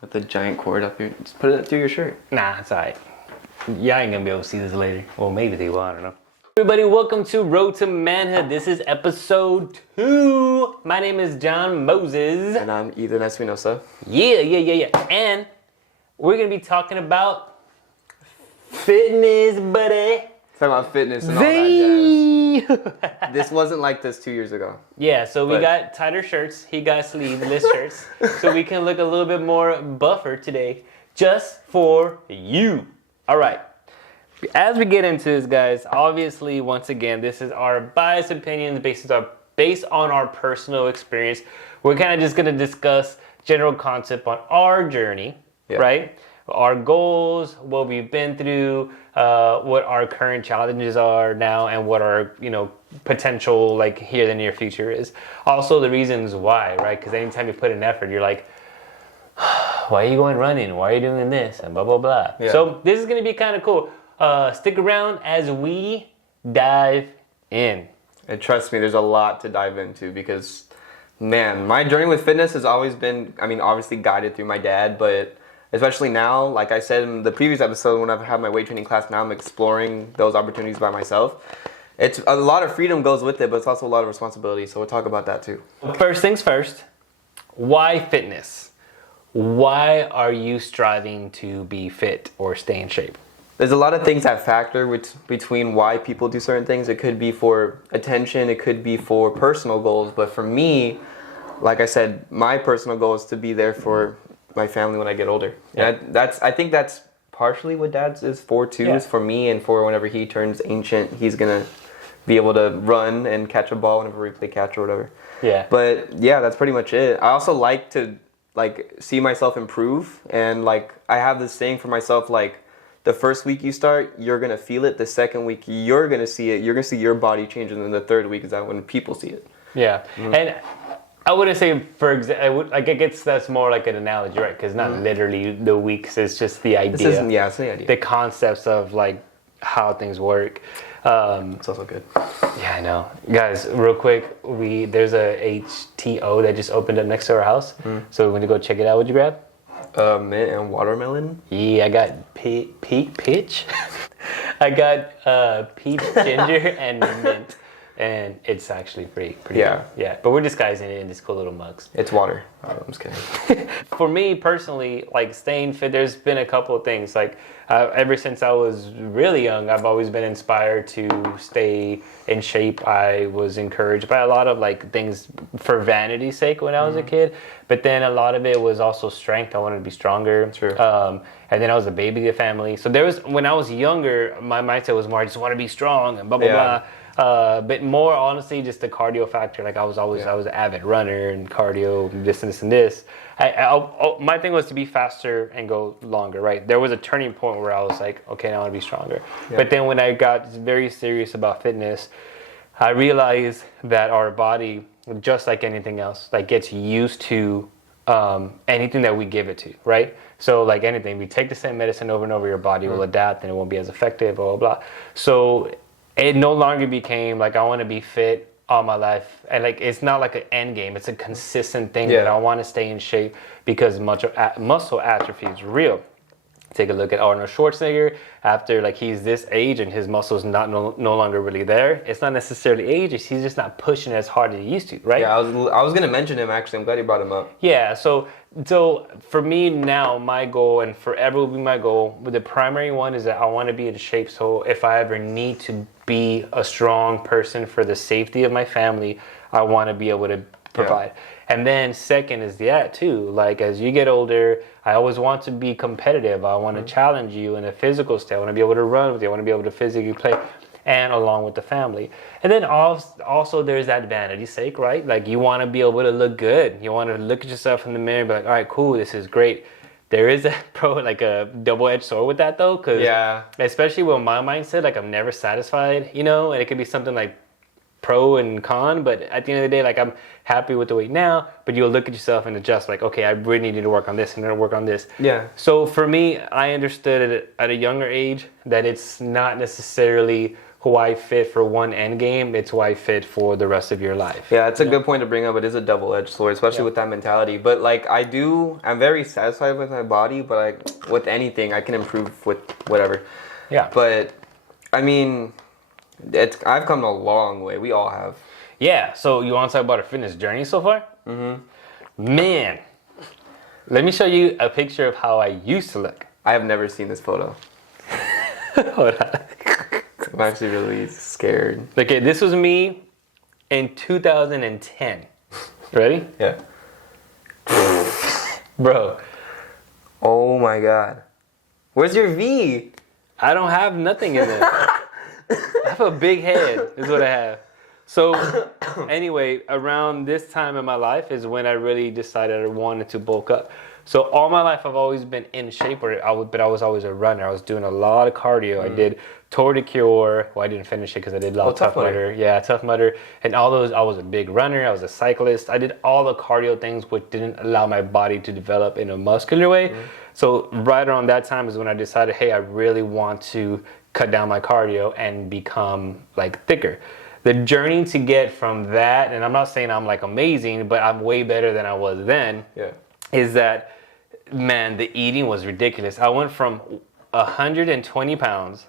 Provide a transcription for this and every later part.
with the giant cord up here. Just put it through your shirt. Nah, it's alright. Y'all ain't gonna be able to see this later. Well, maybe they will, I don't know. Everybody, welcome to Road to Manhood. This is episode 2. My name is John Moses. And I'm Ethan Espinosa. Yeah. And we're gonna be talking about fitness, buddy. Talking about fitness and all that jazz. This wasn't like this 2 years ago. Yeah, so we got tighter shirts. He got sleeveless shirts. So we can look a little bit more buffer today, just for you. All right. As we get into this, guys, obviously, once again, this is our biased opinions based on our personal experience. We're kind of just going to discuss general concept on our journey, right? Our goals, what we've been through, what our current challenges are now, and what our, potential, like, here in the near future is. Also, the reasons why, right? Because anytime you put in effort, you're like, why are you going running? Why are you doing this? And blah, blah, blah. Yeah. So this is going to be kind of cool. Stick around as we dive in. And trust me, there's a lot to dive into because, man, my journey with fitness has always been, obviously guided through my dad, but especially now, like I said in the previous episode, when I've had my weight training class, now I'm exploring those opportunities by myself. It's a lot of freedom goes with it, but it's also a lot of responsibility. So we'll talk about that too. First things first, why fitness? Why are you striving to be fit or stay in shape? There's a lot of things that factor between why people do certain things. It could be for attention, it could be for personal goals. But for me, like I said, my personal goal is to be there for my family when I get older. Yeah. And I think that's partially what Dad's is for too, is for me and for whenever he turns ancient, he's going to be able to run and catch a ball whenever we play catch or whatever. Yeah. But yeah, that's pretty much it. I also like to see myself improve, and I have this saying for myself, the first week you start, you're going to feel it. The second week, you're going to see it. You're going to see your body change. And then the third week is that when people see it. Yeah. Mm-hmm. And I wouldn't say, I guess that's more like an analogy, right? Because not literally the weeks. It's just the idea. It's the idea. The concepts of, how things work. It's also good. Yeah, I know. Guys, real quick, there's a HTO that just opened up next to our house. So we went to go check it out. What'd you grab? Mint and watermelon. Yeah, I got peach. I got peach, ginger, and mint. And it's actually pretty good. Yeah. But we're disguising it in these cool little mugs. It's water. Oh, I'm just kidding. For me personally, staying fit, there's been a couple of things. Ever since I was really young, I've always been inspired to stay in shape. I was encouraged by a lot of things for vanity's sake when I was a kid. But then a lot of it was also strength. I wanted to be stronger. True. And then I was a baby of the family. So when I was younger, my mindset was more, I just want to be strong and blah, blah, blah. But more honestly, just the cardio factor. I was an avid runner and cardio, this and this and this. My thing was to be faster and go longer, right? There was a turning point where I was like, okay, now I want to be stronger. Yeah. But then when I got very serious about fitness, I realized that our body, just like anything else, gets used to anything that we give it to, right? So anything, we take the same medicine over and over, your body will adapt and it won't be as effective, blah, blah, blah. So it no longer became I want to be fit all my life. And it's not an end game. It's a consistent thing that I want to stay in shape because muscle atrophy is real. Take a look at Arnold Schwarzenegger. After he's this age and his muscles no longer really there. It's not necessarily age. He's just not pushing as hard as he used to, right? Yeah, I was gonna mention him actually. I'm glad you brought him up. Yeah. So for me now, my goal and forever will be my goal. But the primary one is that I want to be in shape. So if I ever need to be a strong person for the safety of my family, I want to be able to provide. Yeah. And then second is that too. As you get older, I always want to be competitive. I want to challenge you in a physical state. I want to be able to run with you. I want to be able to physically play, and along with the family. And then also there's that vanity sake, right? You want to be able to look good. You want to look at yourself in the mirror and be like, all right, cool, this is great. There is a double-edged sword with that though, because especially with my mindset, I'm never satisfied, and it could be something pro and con, but at the end of the day, I'm happy with the weight now, but you'll look at yourself and adjust okay, I really need to work on this and then work on this. Yeah. So for me, I understood at a younger age that it's not necessarily why fit for one end game, it's why fit for the rest of your life. Yeah, it's a good point to bring up. It is a double-edged sword, especially with that mentality. But like, I'm very satisfied with my body. But like with anything, I can improve with whatever. Yeah. But I mean, I've come a long way. We all have. Yeah. So you want to talk about our fitness journey so far? Mm-hmm. Man, let me show you a picture of how I used to look. I have never seen this photo. Hold on. I'm actually really scared. Okay, this was me in 2010. Ready? Yeah. Bro, Oh my God. Where's your V? I don't have nothing in there. I have a big head, is what I have. So, anyway, around this time in my life is when I really decided I wanted to bulk up. So all my life I've always been in shape, but I was always a runner. I was doing a lot of cardio. I did Tour de Cure. Well, I didn't finish it because I did a lot of Tough Mudder. Yeah, Tough Mudder. And all those, I was a big runner. I was a cyclist. I did all the cardio things which didn't allow my body to develop in a muscular way. So right around that time is when I decided, hey, I really want to cut down my cardio and become like thicker. The journey to get from that, and I'm not saying I'm like amazing, but I'm way better than I was then, is that, man, the eating was ridiculous. I went from 120 pounds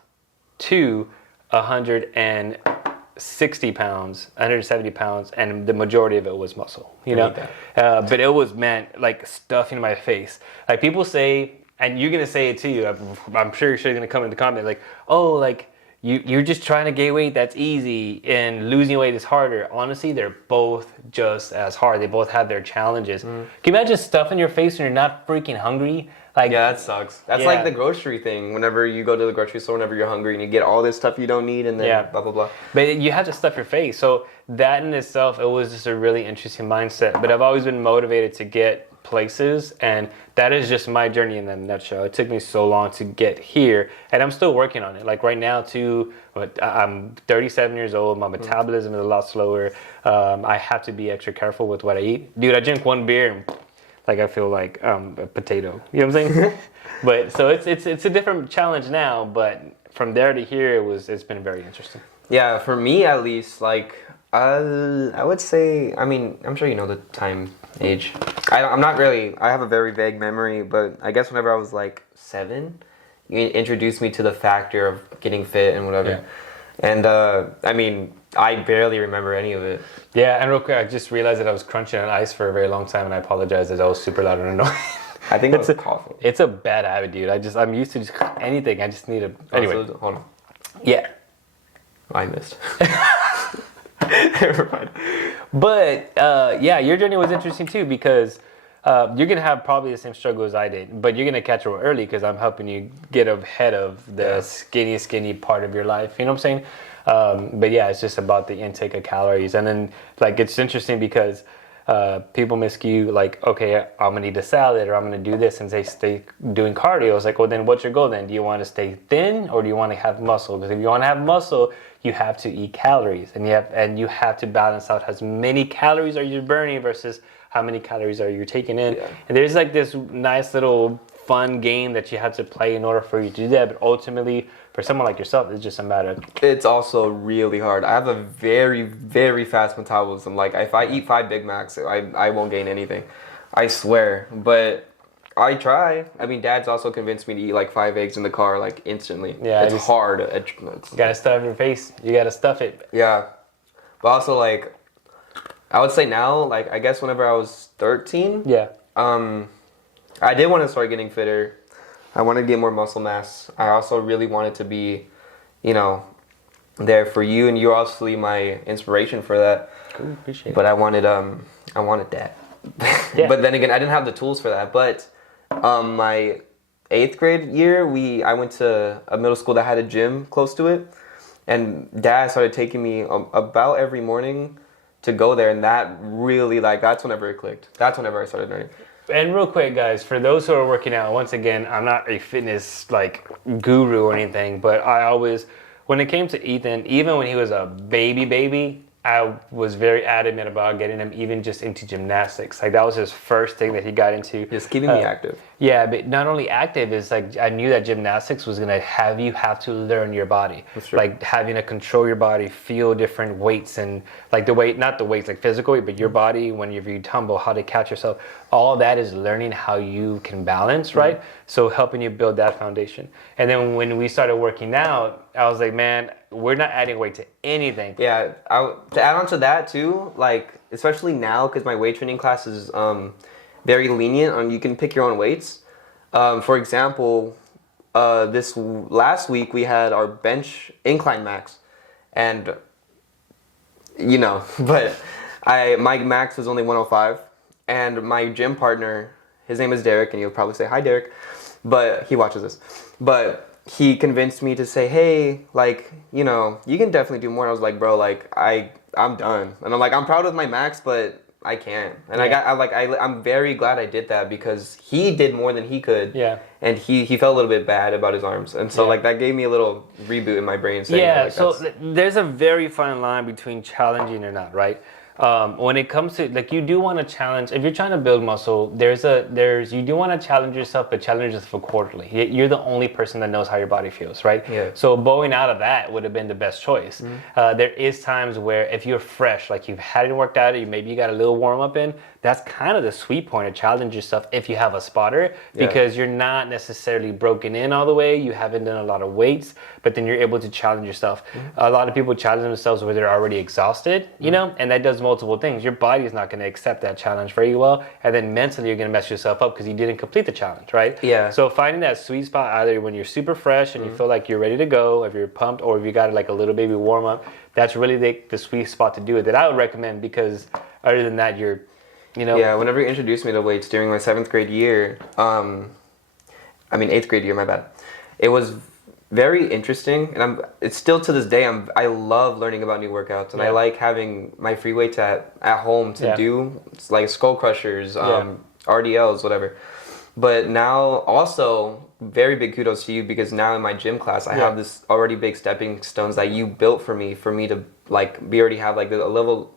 to 160 pounds, 170 pounds, and the majority of it was muscle, you know? But it was, man, like stuffing my face. Like people say, and you're going to say it too, I'm sure you're going to come in the comment, like, oh, like, you're just trying to gain weight, that's easy, and losing weight is harder. Honestly, they're both just as hard. They both have their challenges. Can you imagine stuffing your face when you're not freaking hungry? Like, yeah, that sucks. That's like the grocery thing. Whenever you go to the grocery store, whenever you're hungry and you get all this stuff you don't need, and then blah, blah, blah. But you have to stuff your face. So that in itself, it was just a really interesting mindset. But I've always been motivated to get places, and that is just my journey in a nutshell. It took me so long to get here, and I'm still working on it. Like right now too, I'm 37 years old. My metabolism is a lot slower. I have to be extra careful with what I eat. Dude, I drink one beer and like I feel like a potato. You know what I'm saying? But so it's a different challenge now, but from there to here, it's been very interesting. Yeah, for me at least, like I would say, I mean, I'm sure you know the time age. I'm not really, I have a very vague memory, but I guess whenever I was like 7, you introduced me to the factor of getting fit and whatever. Yeah. And I mean, I barely remember any of it. Yeah, and real quick, I just realized that I was crunching on ice for a very long time, and I apologize that I was super loud and annoying. I think it's coughing. It's a bad habit, dude. I'm used to just anything. I just need to. Anyway, hold on. Yeah, I missed. Never mind. But yeah, your journey was interesting too because you're gonna have probably the same struggle as I did, but you're gonna catch it early because I'm helping you get ahead of the skinny part of your life. You know what I'm saying? But yeah, it's just about the intake of calories, and then like it's interesting because people miscue like, okay, I'm gonna eat a salad or I'm gonna do this, and they stay doing cardio. It's like, well, then what's your goal then? Do you want to stay thin or do you want to have muscle? Because if you want to have muscle, you have to eat calories, and you have to balance out as many calories are you burning versus how many calories are you taking in. And there's like this nice little fun game that you have to play in order for you to do that. But ultimately, for someone like yourself, it's just a matter of... It's also really hard. I have a very, very fast metabolism. Like, if I eat 5 Big Macs, I won't gain anything. I swear. But I try. I mean, Dad's also convinced me to eat like 5 eggs in the car, like, instantly. Yeah, it's hard. You gotta stuff your face. You gotta stuff it. Yeah. But also, like, I would say now, like, I guess whenever I was 13... Yeah. I did want to start getting fitter. I wanted to get more muscle mass. I also really wanted to be, you know, there for you, and you're obviously my inspiration for that. Cool, appreciate it. But I wanted that. Yeah. But then again, I didn't have the tools for that. But my 8th grade year, I went to a middle school that had a gym close to it, and Dad started taking me about every morning to go there, and that really, like, that's whenever it clicked. That's whenever I started learning. And real quick, guys, for those who are working out, once again, I'm not a fitness like guru or anything, but I always, when it came to Ethan, even when he was a baby, I was very adamant about getting him even just into gymnastics. Like that was his first thing that he got into. Just keeping me active. Yeah, but not only active, is like I knew that gymnastics was gonna have to learn your body. That's true. Like having to control your body, feel different weights and like the weight, not the weights like physical weight, but your body when you tumble, how to catch yourself. All that is learning how you can balance, right? So helping you build that foundation. And then when we started working out, I was like, man, we're not adding weight to anything. Yeah, to add on to that too, like especially now because my weight training class is very lenient on you can pick your own weights. For example, last week we had our bench incline max, and but my max was only 105, and my gym partner, his name is Derek, and you'll probably say hi Derek, but he watches this, but he convinced me to say, hey, like you can definitely do more. And I was like, bro, like I'm done, and I'm like I'm proud of my max, but I can't. And I'm very glad I did that because he did more than he could. Yeah. And he felt a little bit bad about his arms. And so like that gave me a little reboot in my brain saying there's a very fine line between challenging or not, right? When it comes to like you do want to challenge if you're trying to build muscle, you do want to challenge yourself, but challenge yourself quarterly. You're the only person that knows how your body feels, right? Yeah. So bowing out of that would have been the best choice. There is times where if you're fresh, like you've hadn't worked out, maybe you got a little warm up in, that's kind of the sweet point to challenge yourself if you have a spotter, because you're not necessarily broken in all the way, you haven't done a lot of weights, but then you're able to challenge yourself. A lot of people challenge themselves where they're already exhausted, and that does multiple things. Your body is not going to accept that challenge very well, and then mentally you're going to mess yourself up because you didn't complete the challenge, right? Yeah. So finding that sweet spot, either when you're super fresh and you feel like you're ready to go, if you're pumped, or if you got like a little baby warm up, that's really the sweet spot to do it that I would recommend, because other than that, you're Yeah, whenever you introduced me to weights during my 7th grade year, 8th grade year, my bad. It was very interesting, and it's still to this day, I love learning about new workouts, and I like having my free weights at home to do, it's like skull crushers, RDLs, whatever. But now, also, very big kudos to you, because now in my gym class, I have this already big stepping stones that you built for me to, like, we already have, like, a level,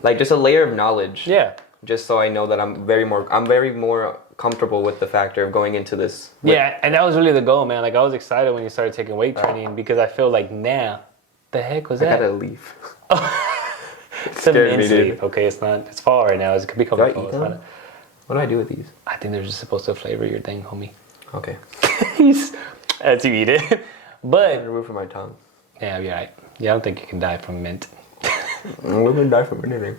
like just a layer of knowledge. Yeah. Just so I know that I'm very more comfortable with the factor of going into this. Yeah, and that was really the goal, man. Like I was excited when you started taking weight training, because I feel like now, the heck was that? I gotta leave. It's a men's leave. Okay, it's not. It's fall right now. It could be coming fall. What do I do with these? I think they're just supposed to flavor your thing, homie. Okay. As you eat it, but remove from my tongue. Yeah, you're right. Yeah, I don't think you can die from mint. Women die from anything.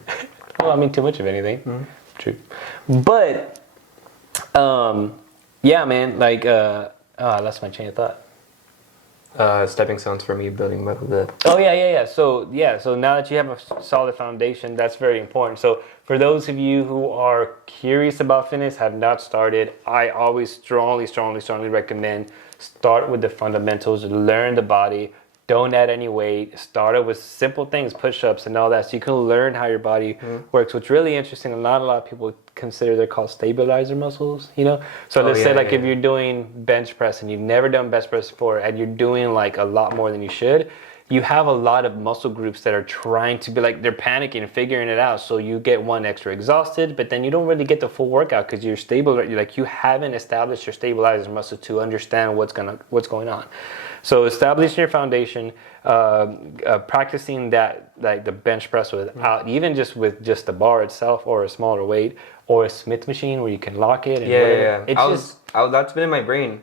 Well, I mean, too much of anything. True. But, yeah, man, like, I lost my chain of thought. Stepping stones for me building the. Oh, yeah. So now that you have a solid foundation, that's very important. So for those of you who are curious about fitness, have not started, I always strongly recommend start with the fundamentals, learn the body. Don't add any weight. Start it with simple things, push-ups and all that, so you can learn how your body works. What's really interesting, not a lot of people consider they're called stabilizer muscles, So let's say if you're doing bench press and you've never done bench press before, and you're doing like a lot more than you should, you have a lot of muscle groups that are trying to be like, they're panicking and figuring it out. So you get one extra exhausted, but then you don't really get the full workout because you're stable. Like you haven't established your stabilizer muscle to understand what's going on. So establishing your foundation, practicing that, like the bench press without, even just with just the bar itself, or a smaller weight, or a Smith machine where you can lock it. And that's been in my brain.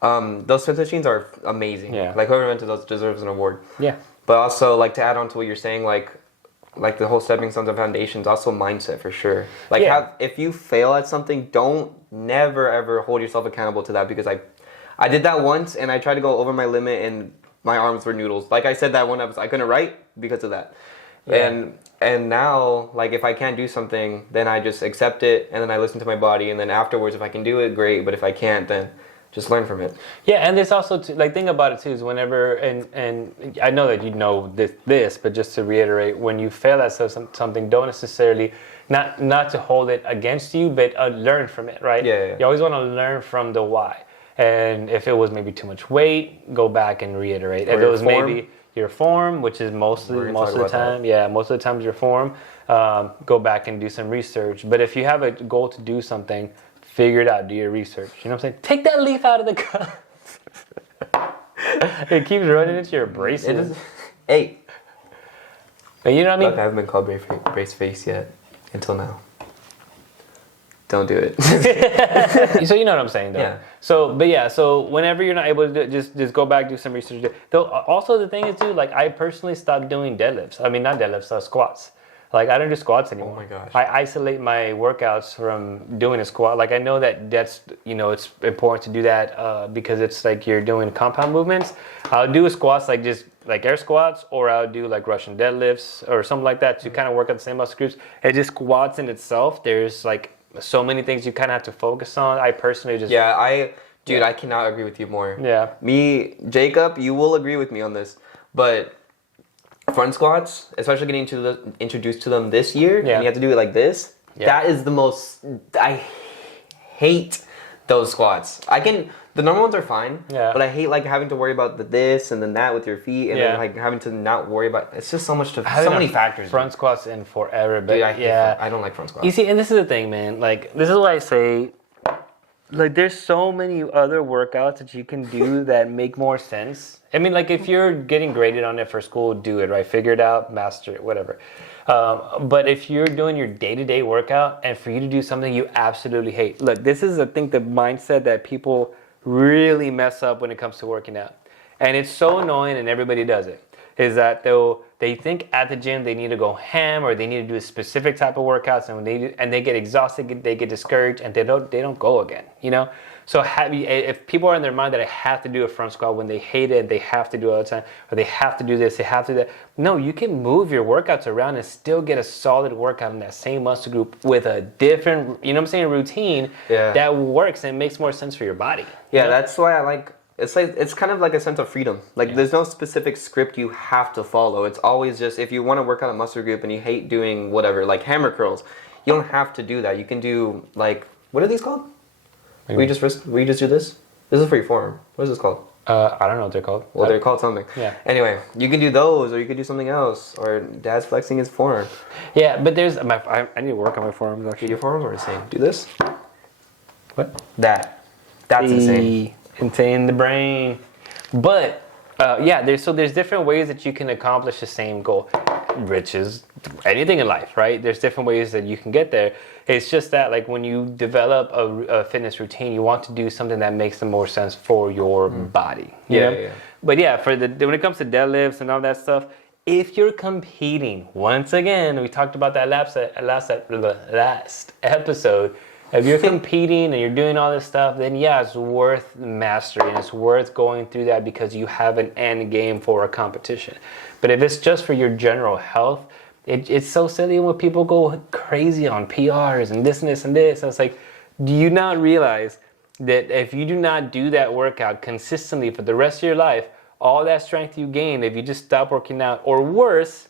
Those Smith machines are amazing. Yeah. Like whoever invented those deserves an award. Yeah. But also, like to add on to what you're saying, like the whole stepping stones and foundations, also mindset for sure. Like if you fail at something, don't never ever hold yourself accountable to that, because I did that once and I tried to go over my limit and my arms were noodles. Like I said that one episode, I couldn't write because of that. Yeah. And now, like if I can't do something, then I just accept it and then I listen to my body, and then afterwards, if I can do it, great. But if I can't, then just learn from it. Yeah, and there's also thing about it too is whenever, and I know that you know this, but just to reiterate, when you fail at something, don't necessarily not to hold it against you, but learn from it, right? Yeah. You always want to learn from the why. And if it was maybe too much weight, go back and reiterate. Or if it was maybe your form, which is most of the time, most of the time your form, go back and do some research. But if you have a goal to do something, Figure it out. Do your research. You know what I'm saying? Take that leaf out of the cup. It keeps running into your braces. It is. Hey. And you know what I mean? Look, I haven't been called brace face yet until now. Don't do it. So you know what I'm saying, though. Yeah. So whenever you're not able to do it, just go back, do some research. Though also the thing is, dude, like I personally stopped doing deadlifts. I mean, not deadlifts, squats. Like I don't do squats anymore. Oh my gosh. I isolate my workouts from doing a squat. Like I know that's it's important to do that because it's like you're doing compound movements. I'll do squats like just like air squats, or I'll do like Russian deadlifts or something like that to kind of work out the same muscle groups. And just squats in itself, there's like so many things you kind of have to focus on. I personally just I cannot agree with you more. Yeah. Me, Jacob, you will agree with me on this, but front squats, especially getting introduced to them this year, and you have to do it like this. Yeah. That is the most. I hate those squats. The normal ones are fine, but I hate like having to worry about this and then that with your feet, and then like having to not worry about. It's just so many factors. Front squats in forever, but dude, I don't like front squats. You see, and this is the thing, man. Like this is why I say, like there's so many other workouts that you can do that make more sense. I mean, like if you're getting graded on it for school, do it, right? Figure it out, master it, whatever. But if you're doing your day-to-day workout and for you to do something you absolutely hate, look, this is I think the mindset that people really mess up when it comes to working out. And it's so annoying, and everybody does it, is that they think at the gym they need to go ham or they need to do a specific type of workouts, and they get exhausted, they get discouraged, and they don't go again, you know? So if people are in their mind that I have to do a front squat when they hate it, they have to do it all the time, or they have to do this, they have to do that. No, you can move your workouts around and still get a solid workout in that same muscle group with a different, you know what I'm saying, routine that works and makes more sense for your body. Yeah, you know? that's why I like. It's kind of like a sense of freedom. Like there's no specific script you have to follow. It's always just if you want to work out a muscle group and you hate doing whatever, like hammer curls, you don't have to do that. You can do like what are these called? We just do this. This is for your forearm. What is this called? I don't know what they're called. Well, they're called something. Yeah. Anyway, you can do those, or you could do something else. Or Dad's flexing his forearm. Yeah, but there's I need to work on my forearms actually. Your forearms are insane. Do this. What? That's insane. Insane the brain. But there's different ways that you can accomplish the same goal, which is anything in life, right? There's different ways that you can get there. It's just that like when you develop a fitness routine, you want to do something that makes the more sense for your body. You know? Yeah. But yeah, when it comes to deadlifts and all that stuff, if you're competing, once again, we talked about that last episode. If you're competing and you're doing all this stuff, then yeah, it's worth mastering. It's worth going through that because you have an end game for a competition. But if it's just for your general health, it's so silly when people go crazy on PRs and this and this and this. And it's like, do you not realize that if you do not do that workout consistently for the rest of your life, all that strength you gain, if you just stop working out, or worse,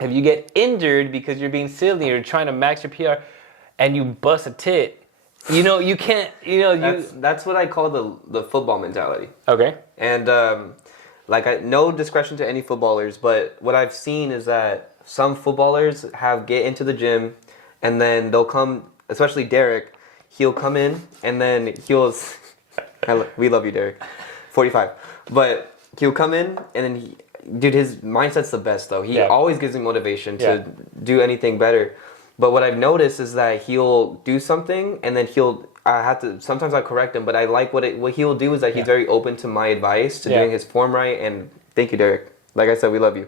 if you get injured because you're being silly, you're trying to max your PR, and you bust a tit, you can't, That's what I call the football mentality. Okay. And no discretion to any footballers, but what I've seen is that some footballers get into the gym, and then they'll come, especially Derek, he'll come in, and then we love you, Derek, 45, but he'll come in, and then dude, his mindset's the best though. He always gives me motivation to do anything better. But what I've noticed is that he'll do something, and then sometimes I correct him, but I like what he'll do is that he's very open to my advice, to doing his form right, and thank you, Derek. Like I said, we love you.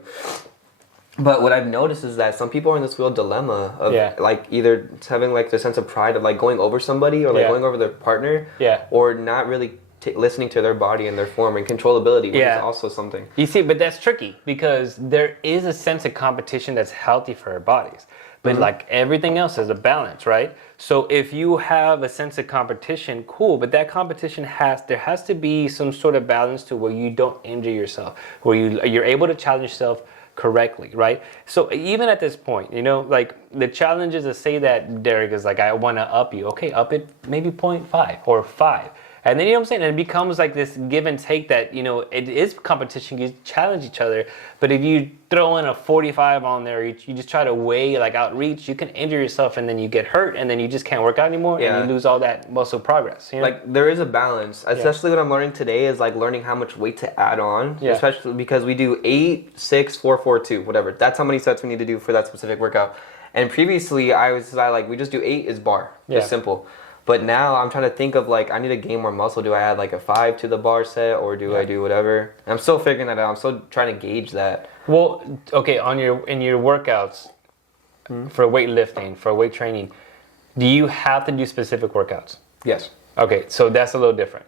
But what I've noticed is that some people are in this real dilemma of like either having like the sense of pride of like going over somebody or like going over their partner, or not really listening to their body and their form and controllability, which is also something. You see, but that's tricky because there is a sense of competition that's healthy for our bodies. But like everything else is a balance, right? So if you have a sense of competition, cool. But that competition there has to be some sort of balance to where you don't injure yourself, where you're able to challenge yourself correctly, right? So even at this point, like the challenge is to say that Derek is like, I want to up you. Okay, up it maybe 0.5 or 5. And then, you know what I'm saying? And it becomes like this give and take that, it is competition. You challenge each other. But if you throw in a 45 on there, you just try to weigh, like outreach, you can injure yourself and then you get hurt and then you just can't work out anymore and you lose all that muscle progress. Like, there is a balance. Especially what I'm learning today is like learning how much weight to add on. Yeah. Especially because we do 8, 6, 4, 4, 2, whatever. That's how many sets we need to do for that specific workout. And previously, we just do 8 is bar. Just simple. But now I'm trying to think of like, I need to gain more muscle. Do I add like a 5 to the bar set or do I do whatever? I'm still figuring that out. I'm still trying to gauge that. Well, okay, in your workouts for weightlifting, for weight training, do you have to do specific workouts? Yes. Okay, so that's a little different.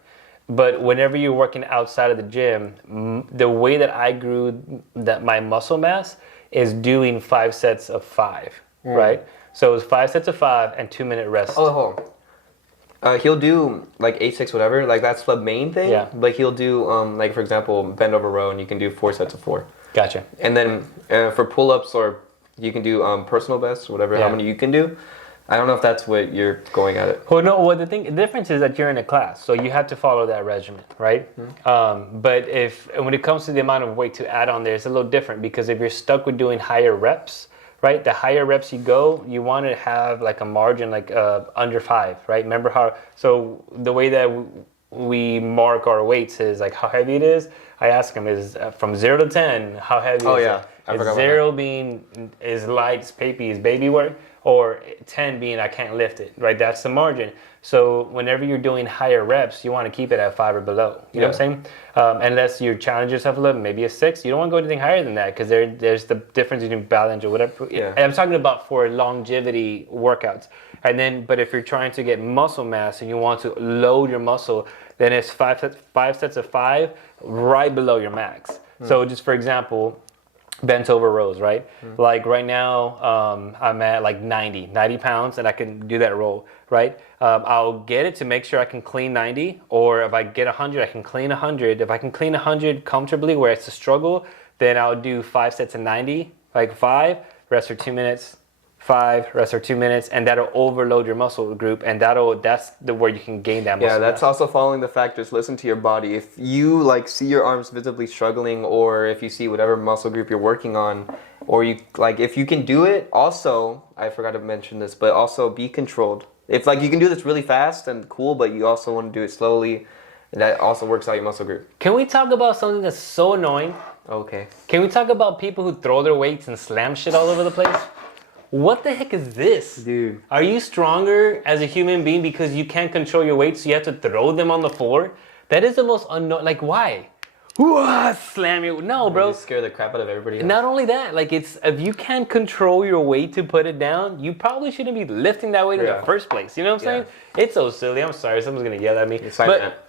But whenever you're working outside of the gym, the way that I grew my muscle mass is doing 5 sets of 5, right? So it's 5 sets of 5 and 2-minute rest. Oh, hold on. He'll do like 8, 6, whatever. Like that's the main thing. Yeah. But he'll do like, for example, bend over row, and you can do 4 sets of 4. Gotcha. And then for pull-ups, or you can do personal best, whatever, how many you can do. I don't know if that's what you're going at it. Well, no. Well, the difference is that you're in a class, so you have to follow that regimen, right? But when it comes to the amount of weight to add on there, it's a little different because if you're stuck with doing higher reps, right? The higher reps you go, you want to have like a margin like under 5, right? Remember how? So the way that we mark our weights is like how heavy it is. I ask them is from 0 to 10, how heavy is it? I forgot about 0 being is light, is baby work, or 10 being I can't lift it, right? That's the margin. So whenever you're doing higher reps, you want to keep it at 5 or below. You know what I'm saying? Unless you challenge yourself a little, maybe a 6. You don't want to go anything higher than that because there's the difference between balance or whatever. Yeah. And I'm talking about for longevity workouts. But if you're trying to get muscle mass and you want to load your muscle, then it's 5 sets of 5 right below your max. So just for example, bent over rows, right? Like right now, I'm at like 90 pounds and I can do that row, right? I'll get it to make sure I can clean 90, or if I get 100, I can clean 100. If I can clean 100 comfortably where it's a struggle, then I'll do 5 sets of 90, like 5, rest for 2 minutes, 5, rest for 2 minutes, and that'll overload your muscle group, and that's where you can gain that muscle. Yeah, that's also following the factors. Listen to your body. If you like see your arms visibly struggling, or if you see whatever muscle group you're working on, or you like if you can do it. Also, I forgot to mention this, but also be controlled. If like you can do this really fast and cool, but you also want to do it slowly, that also works out your muscle group. Can we talk about something that's so annoying? Okay. Can we talk about people who throw their weights and slam shit all over the place? What the heck is this? Dude. Are you stronger as a human being because you can't control your weight, so you have to throw them on the floor? That is the most unknown. Like, why? Slam you. No, bro. You scare the crap out of everybody else. Not only that, like if you can't control your weight to put it down, you probably shouldn't be lifting that weight in the first place. You know what I'm saying? It's so silly. I'm sorry, someone's gonna yell at me.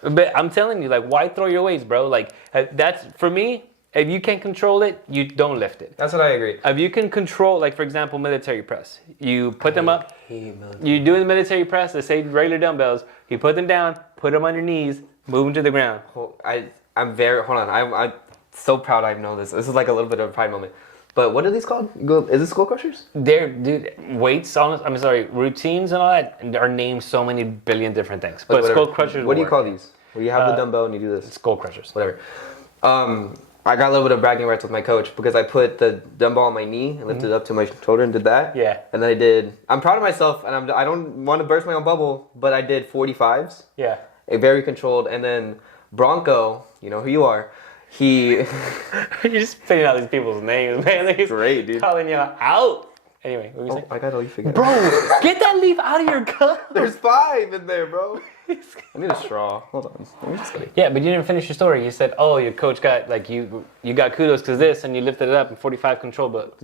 But I'm telling you, like, why throw your weights, bro? Like that's for me. If you can't control it, you don't lift it. That's what I agree. If you can control, like for example, military press, you put them up. You do the military press. Let's say regular dumbbells. You put them down, put them on your knees, move them to the ground. Hold on. I'm so proud I know this. This is like a little bit of a pride moment. But what are these called? Is it skull crushers? Weights, routines and all that are named so many billion different things. But whatever. skull crushers. What do you call these? Where you have the dumbbell and you do this? Skull crushers. Whatever. I got a little bit of bragging rights with my coach because I put the dumbbell on my knee and lifted it up to my shoulder and did that. Yeah. And then I'm proud of myself, and I don't want to burst my own bubble, but I did 45s. Yeah. Very controlled. And then Bronco, you know who you are, You're just spitting out these people's names, man. He's great, dude. Calling you out. Anyway, what were you saying? I got a leaf again. Bro, get that leaf out of your cup. There's 5 in there, bro. I need a straw. Hold on. Let me just get it. Yeah, but you didn't finish your story. You said, "Oh, your coach got like you got kudos because this, and you lifted it up in 45 control." But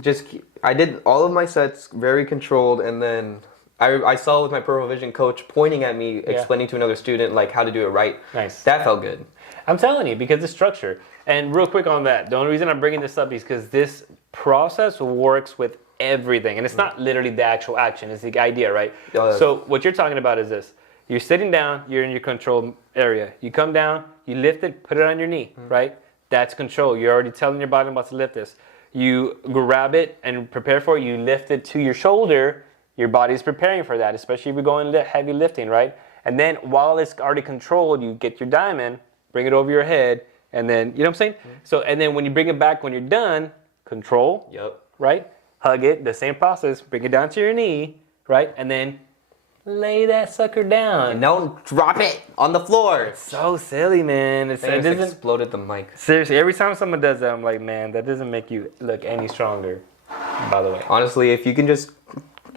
I did all of my sets very controlled, and then I saw with my Purple Vision coach pointing at me, explaining to another student like how to do it right. Nice. That felt good. I'm telling you, because the structure. And real quick on that, the only reason I'm bringing this up is because this process works with everything, and it's not literally the actual action; it's the idea, right? So what you're talking about is this. You're sitting down, you're in your control area. You come down, you lift it, put it on your knee, right? That's control. You're already telling your body I'm about to lift this. You grab it and prepare for it. You lift it to your shoulder. Your body's preparing for that, especially if you're going heavy lifting, right? And then while it's already controlled, you get your diamond, bring it over your head, and then, you know what I'm saying? So, and then when you bring it back when you're done, control, right? Hug it, the same process, bring it down to your knee, right? And then lay that sucker down. And don't drop it on the floor. It's so silly, man. It just exploded the mic. Seriously, every time someone does that, I'm like, man, that doesn't make you look any stronger, by the way. Honestly, if you can just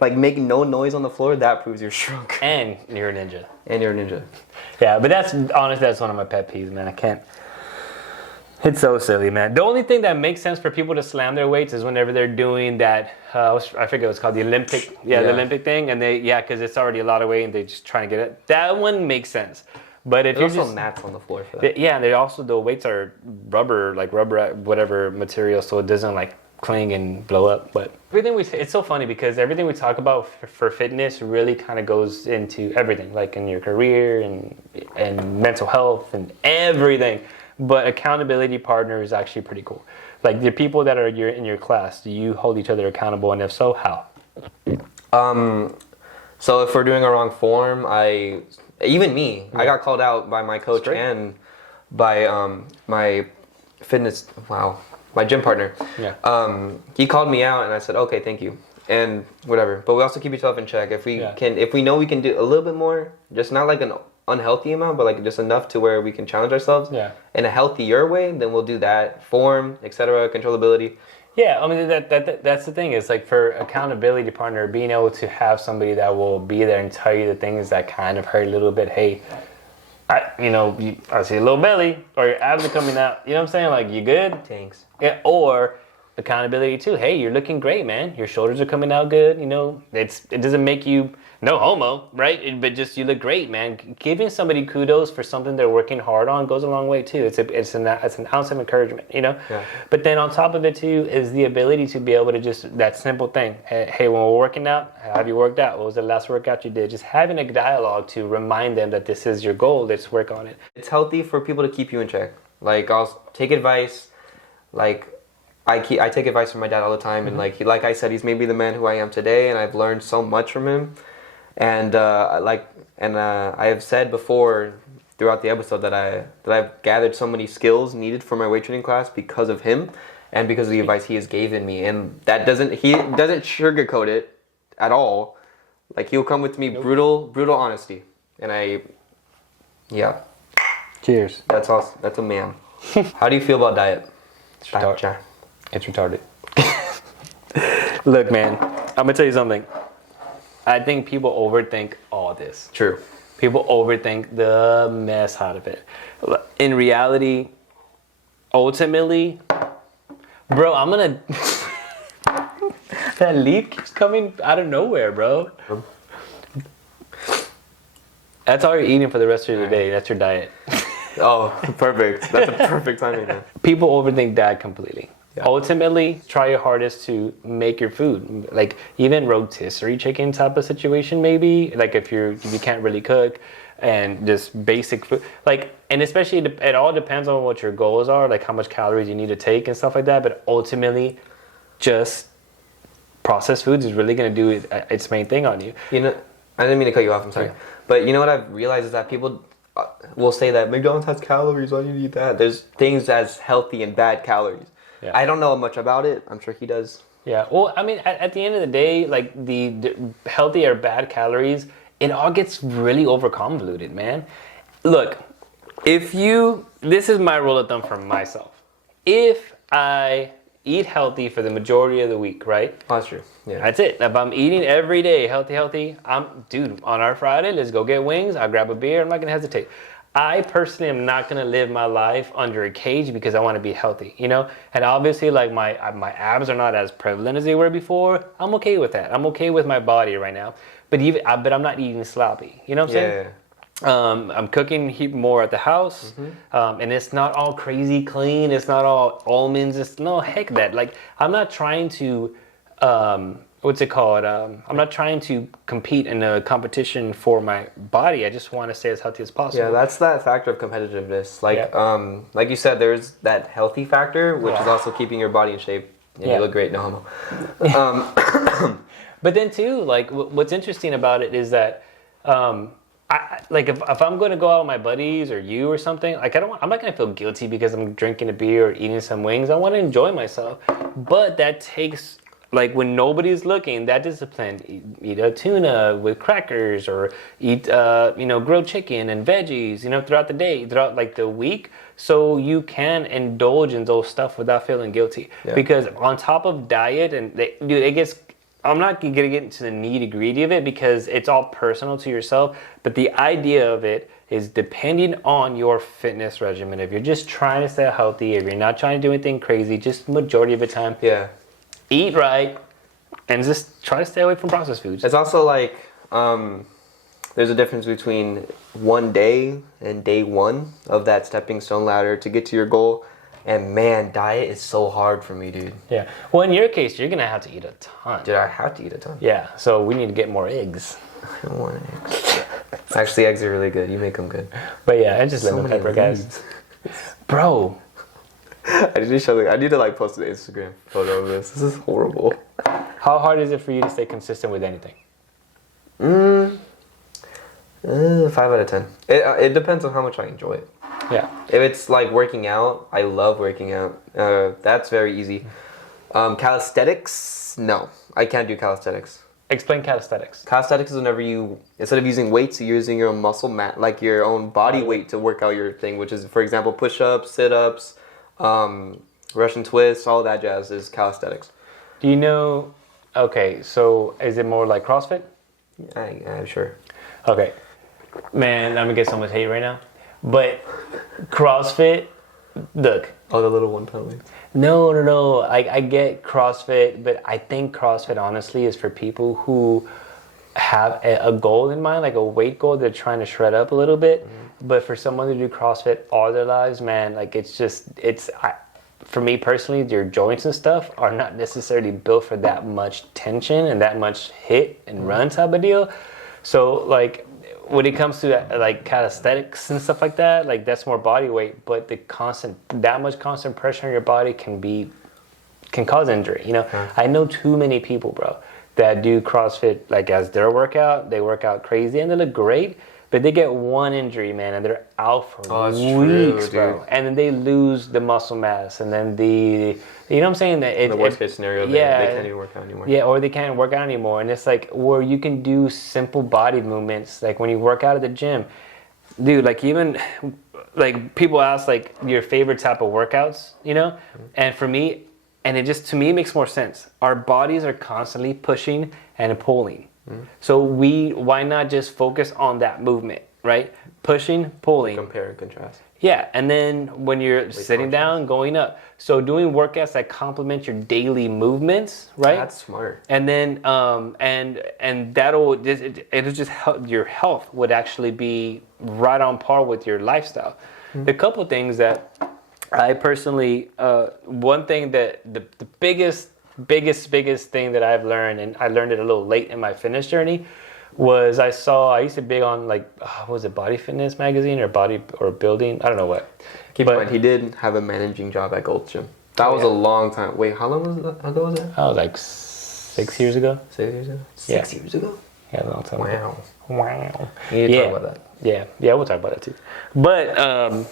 like make no noise on the floor, that proves you're strong. And you're a ninja. Yeah, but that's one of my pet peeves, man. I can't. It's so silly, man. The only thing that makes sense for people to slam their weights is whenever they're doing that, I forget what it's called, the Olympic, the Olympic thing, and because it's already a lot of weight and they just trying to get it. That one makes sense. But if there's you're also mats on the floor for that. the weights are rubber, whatever material, so it doesn't like cling and blow up. But it's so funny because everything we talk about for fitness really kind of goes into everything, like in your career and mental health and everything. But accountability partner is actually pretty cool. Like the people that are in your class, do you hold each other accountable? And if so, how? So if we're doing a wrong form, I got called out by my coach and by my gym partner. Yeah. He called me out and I said, okay, thank you. And whatever. But we also keep each other in check. If we know we can do a little bit more, just not like an unhealthy amount, but like just enough to where we can challenge ourselves in a healthier way, then we'll do that. Form, etc., controllability. Yeah, I mean that's the thing. It's like for accountability partner, being able to have somebody that will be there and tell you the things that kind of hurt a little bit. Hey, I see a little belly or your abs are coming out. You know what I'm saying? Like, you good? Thanks. Yeah. Or accountability too. Hey, you're looking great, man. Your shoulders are coming out good. You know, it doesn't make you no homo, right? But just you look great, man. Giving somebody kudos for something they're working hard on goes a long way too. It's an ounce of encouragement, you know. Yeah. But then on top of it too is the ability to be able to just that simple thing. Hey, when we're working out, how have you worked out? What was the last workout you did? Just having a dialogue to remind them that this is your goal. Let's work on it. It's healthy for people to keep you in check. Like, I'll take advice. Like, I take advice from my dad all the time, and like I said, he's made me the man who I am today, and I've learned so much from him. And I have said before throughout the episode that I've gathered so many skills needed for my weight training class because of him and because of the advice he has given me. And he doesn't sugarcoat it at all. Like, he'll come with me brutal honesty. And Cheers. That's awesome. That's a man. How do you feel about diet? It's retarded. Look, man, I'm gonna tell you something. I think people overthink all this. True. People overthink the mess out of it. In reality, ultimately, bro, I'm gonna... That leaf keeps coming out of nowhere, bro. That's all you're eating for the rest of your day. That's your diet. Oh, perfect. That's a perfect timing, man. People overthink that completely. Yeah. Ultimately, try your hardest to make your food. Like, even rotisserie chicken type of situation, maybe. Like, if you can't really cook, and just basic food. Like, and especially, it all depends on what your goals are, like how much calories you need to take and stuff like that. But ultimately, just processed foods is really going to do its main thing on you. You know, I didn't mean to cut you off, I'm sorry. Yeah. But you know what I've realized is that people will say that McDonald's has calories, why do you eat that? There's things as healthy and bad calories. Yeah. I don't know much about it. I'm sure he does. Yeah. Well, I mean, at the end of the day, like the healthy or bad calories, it all gets really overconvoluted, man. Look, this is my rule of thumb for myself. If I eat healthy for the majority of the week, right? Oh, that's true. Yeah. That's it. If I'm eating every day healthy, on our Friday, let's go get wings. I'll grab a beer. I'm not gonna hesitate. I personally am not gonna live my life under a cage because I want to be healthy, you know. And obviously, like my abs are not as prevalent as they were before. I'm okay with that. I'm okay with my body right now. But I'm not eating sloppy. You know what I'm saying? Yeah. I'm cooking more at the house, and it's not all crazy clean. It's not all almonds. Heck that. Like, I'm not trying to. What's it called? I'm not trying to compete in a competition for my body. I just want to stay as healthy as possible. Yeah, that's that factor of competitiveness. Like, like you said, there's that healthy factor, which is also keeping your body in shape. And you look great, no homo. But then too, like, what's interesting about it is that I like if I'm going to go out with my buddies or you or something, like I'm not going to feel guilty because I'm drinking a beer or eating some wings. I want to enjoy myself. But that takes, like when nobody's looking, that discipline. Eat a tuna with crackers or eat, grilled chicken and veggies, throughout the day, throughout like the week. So you can indulge in those stuff without feeling guilty. Yeah. Because on top of diet, it gets, I'm not going to get into the nitty-gritty of it because it's all personal to yourself. But the idea of it is depending on your fitness regimen. If you're just trying to stay healthy, if you're not trying to do anything crazy, just majority of the time, eat right and just try to stay away from processed foods. It's also like there's a difference between one day and day one of that stepping stone ladder to get to your goal. And man, diet is so hard for me, dude. Yeah. Well, in your case, you're gonna have to eat a ton. Dude, I have to eat a ton. Yeah. So we need to get more eggs. I don't want eggs. Actually, eggs are really good. You make them good. But yeah, I just lemon pepper, guys. Bro. I need to post an Instagram photo of this. This is horrible. How hard is it for you to stay consistent with anything? 5 out of 10. It depends on how much I enjoy it. Yeah. If it's like working out, I love working out. That's very easy. Calisthenics, no. I can't do calisthenics. Explain calisthenics. Calisthenics is whenever you, instead of using weights, you're using your own muscle mat, like your own body weight to work out your thing, which is, for example, push-ups, sit-ups, Russian twists, all that jazz is calisthenics. Do you know, okay, so is it more like CrossFit? I'm sure. Okay. Man, I'm gonna get so much hate right now. But CrossFit, look. Oh, the little one-pound weights. No. I get CrossFit, but I think CrossFit honestly is for people who have a goal in mind, like a weight goal they're trying to shred up a little bit. Mm-hmm. But for someone to do CrossFit all their lives, man, like for me personally, your joints and stuff are not necessarily built for that much tension and that much hit and run type of deal. So like when it comes to like calisthenics and stuff like that, like that's more body weight, but that much constant pressure on your body can cause injury. I know too many people, bro, that do CrossFit like as their workout. They work out crazy and they look great, but they get one injury, man, and they're out for weeks, bro. And then they lose the muscle mass, and then you know what I'm saying? The worst case scenario, they can't even work out anymore. Yeah, or they can't work out anymore. And it's like where you can do simple body movements, like when you work out at the gym, dude. Like even like people ask like your favorite type of workouts, And for me, and it just to me makes more sense. Our bodies are constantly pushing and pulling. So why not just focus on that movement, right? Pushing, pulling. Compare and contrast. Yeah, and then when you're sitting down, going up. So doing workouts that complement your daily movements, right? That's smart. And then and it'll just help your health would actually be right on par with your lifestyle. The couple things that I personally, one thing that the biggest thing that I've learned, and I learned it a little late in my fitness journey, was I used to be big on like, what was it, Body Fitness magazine or Building? I don't know what. Keep in mind, he did have a managing job at Gold's Gym. That was a long time. Wait, how long ago was that? That was like 6 years ago. 6 years ago? 6 years ago? Yeah, a long time ago. Wow. We need to talk about that. Yeah, we'll talk about that too. But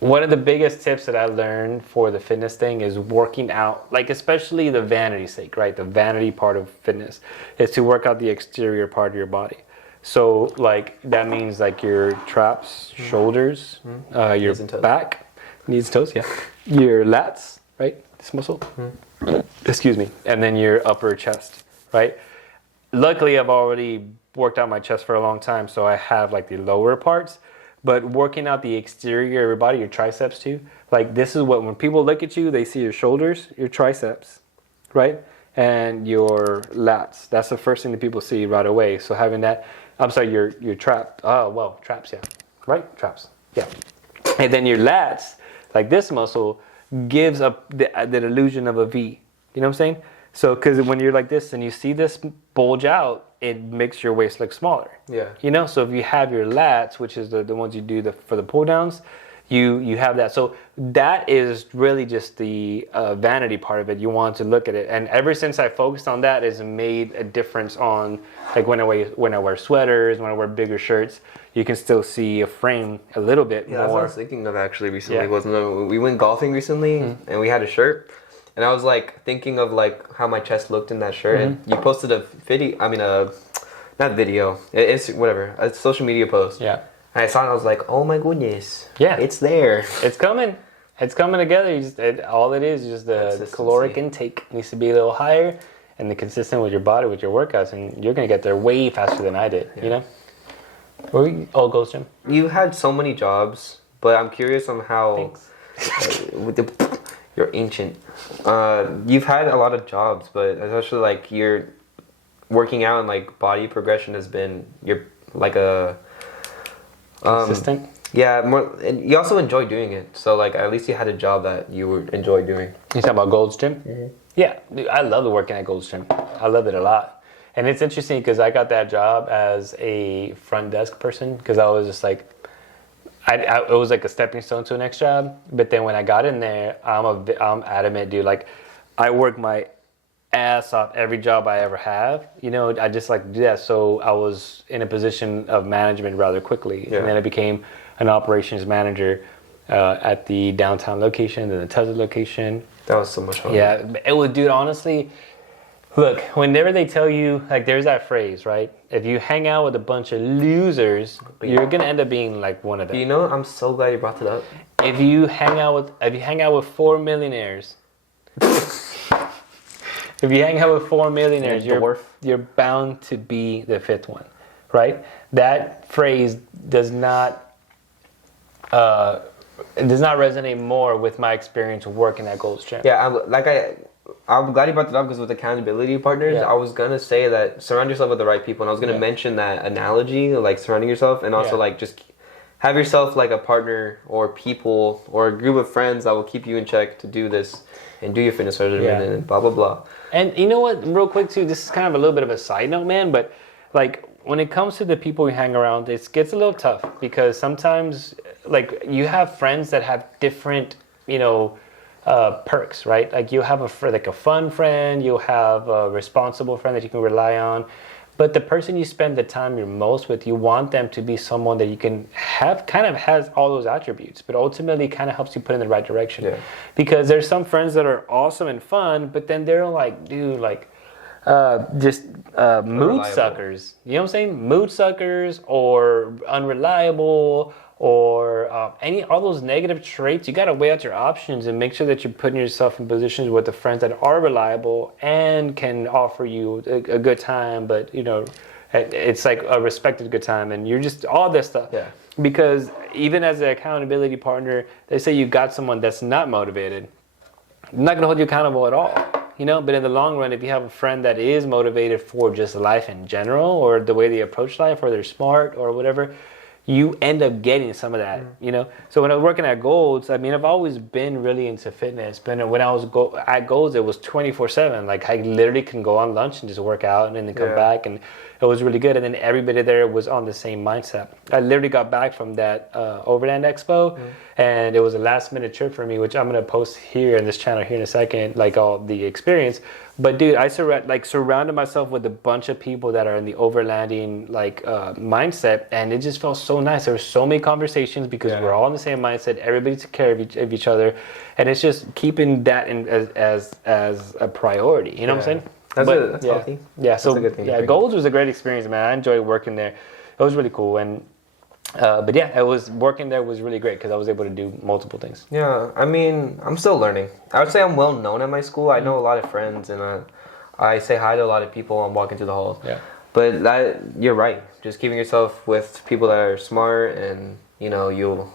one of the biggest tips that I learned for the fitness thing is working out, like especially the vanity sake, right? The vanity part of fitness is to work out the exterior part of your body. So like that means like your traps, shoulders, your back, knees and toes, your lats, right? This muscle. Excuse me. And then your upper chest, right? Luckily, I've already worked out my chest for a long time, so I have like the lower parts. But working out the exterior of your body, your triceps too, like this is when people look at you, they see your shoulders, your triceps, right? And your lats. That's the first thing that people see right away. So having that, your traps, yeah. Right? Traps, yeah. And then your lats, like this muscle, gives up the illusion of a V. You know what I'm saying? So, because when you're like this and you see this bulge out, it makes your waist look smaller. Yeah. So if you have your lats, which is the ones you do for the pull downs, you have that. So that is really just the vanity part of it. You want to look at it, and ever since I focused on that, it's made a difference on like when I wear sweaters, when I wear bigger shirts, you can still see a frame a little bit more. That's what I was thinking of actually recently. We went golfing recently, and we had a shirt, and I was like thinking of like how my chest looked in that shirt. And you posted a video. I mean, not video. It's whatever. A social media post. Yeah. And I saw it. I was like, oh my goodness. Yeah. It's there. It's coming. It's coming together. All it is just the caloric intake needs to be a little higher, and the consistent with your body, with your workouts, and you're gonna get there way faster than I did. You know. Gold's Gym. You had so many jobs, but I'm curious on how. You're ancient. You've had a lot of jobs, but especially like you're working out and like body progression has been you're like a consistent. Yeah, more. And you also enjoy doing it, so like at least you had a job that you would enjoy doing. You talking about Gold's Gym? Mm-hmm. Yeah, dude, I love working at Gold's Gym. I love it a lot, and it's interesting because I got that job as a front desk person because I was just like, it was like a stepping stone to the next job. But then when I got in there, I'm adamant, dude. Like, I work my ass off every job I ever have. You know, I just like to do that. So I was in a position of management rather quickly, and then I became an operations manager at the downtown location and the Tesla location. That was so much fun. Yeah, it was, dude. Honestly, look, whenever they tell you, like, there's that phrase, right? If you hang out with a bunch of losers, you're gonna end up being like one of them. You know, I'm so glad you brought it up. If you hang out with 4 millionaires, you're bound to be the fifth one, right? That phrase does not resonate more with my experience working at Gold's Gym. Yeah, I'm glad you brought that up because with accountability partners, I was gonna say that surround yourself with the right people, and I was gonna mention that analogy, like surrounding yourself, and also like just have yourself like a partner or people or a group of friends that will keep you in check to do this and do your fitness regimen and blah blah blah. And you know what, real quick too, this is kind of a little bit of a side note, man, but like when it comes to the people you hang around, it gets a little tough because sometimes like you have friends that have different, you know, perks, right? Like you have a fun friend, you'll have a responsible friend that you can rely on, but the person you spend the time you're most with, you want them to be someone that you can have, kind of has all those attributes, but ultimately kind of helps you put in the right direction. Yeah. Because there's some friends that are awesome and fun, but then they're like, dude, like mood suckers. You know what I'm saying? Mood suckers or unreliable or all those negative traits. You got to weigh out your options and make sure that you're putting yourself in positions with the friends that are reliable and can offer you a good time, but you know, it's like a respected good time, and you're just all this stuff. Yeah. Because even as an accountability partner, they say you got someone that's not motivated, I'm not going to hold you accountable at all. You know, but in the long run, if you have a friend that is motivated for just life in general or the way they approach life or they're smart or whatever, you end up getting some of that, you know? So when I was working at Gold's, I mean, I've always been really into fitness. But when I was at Gold's, it was 24/7. Like I literally can go on lunch and just work out and then come back, and it was really good. And then everybody there was on the same mindset. I literally got back from that Overland Expo, and it was a last minute trip for me, which I'm gonna post here in this channel here in a second, like all the experience. But dude, I surrounded myself with a bunch of people that are in the overlanding mindset, and it just felt so nice. There were so many conversations because we're all in the same mindset. Everybody took care of each other, and it's just keeping that as a priority. You know what I'm saying? That's healthy. Yeah, so that's a good thing Gold's was a great experience, man. I enjoyed working there. It was really cool, and but yeah, working there was really great because I was able to do multiple things. Yeah, I mean, I'm still learning. I would say I'm well known at my school. I know a lot of friends, and I say hi to a lot of people. I'm walking through the halls. Yeah. But you're right. Just keeping yourself with people that are smart, and you know, you'll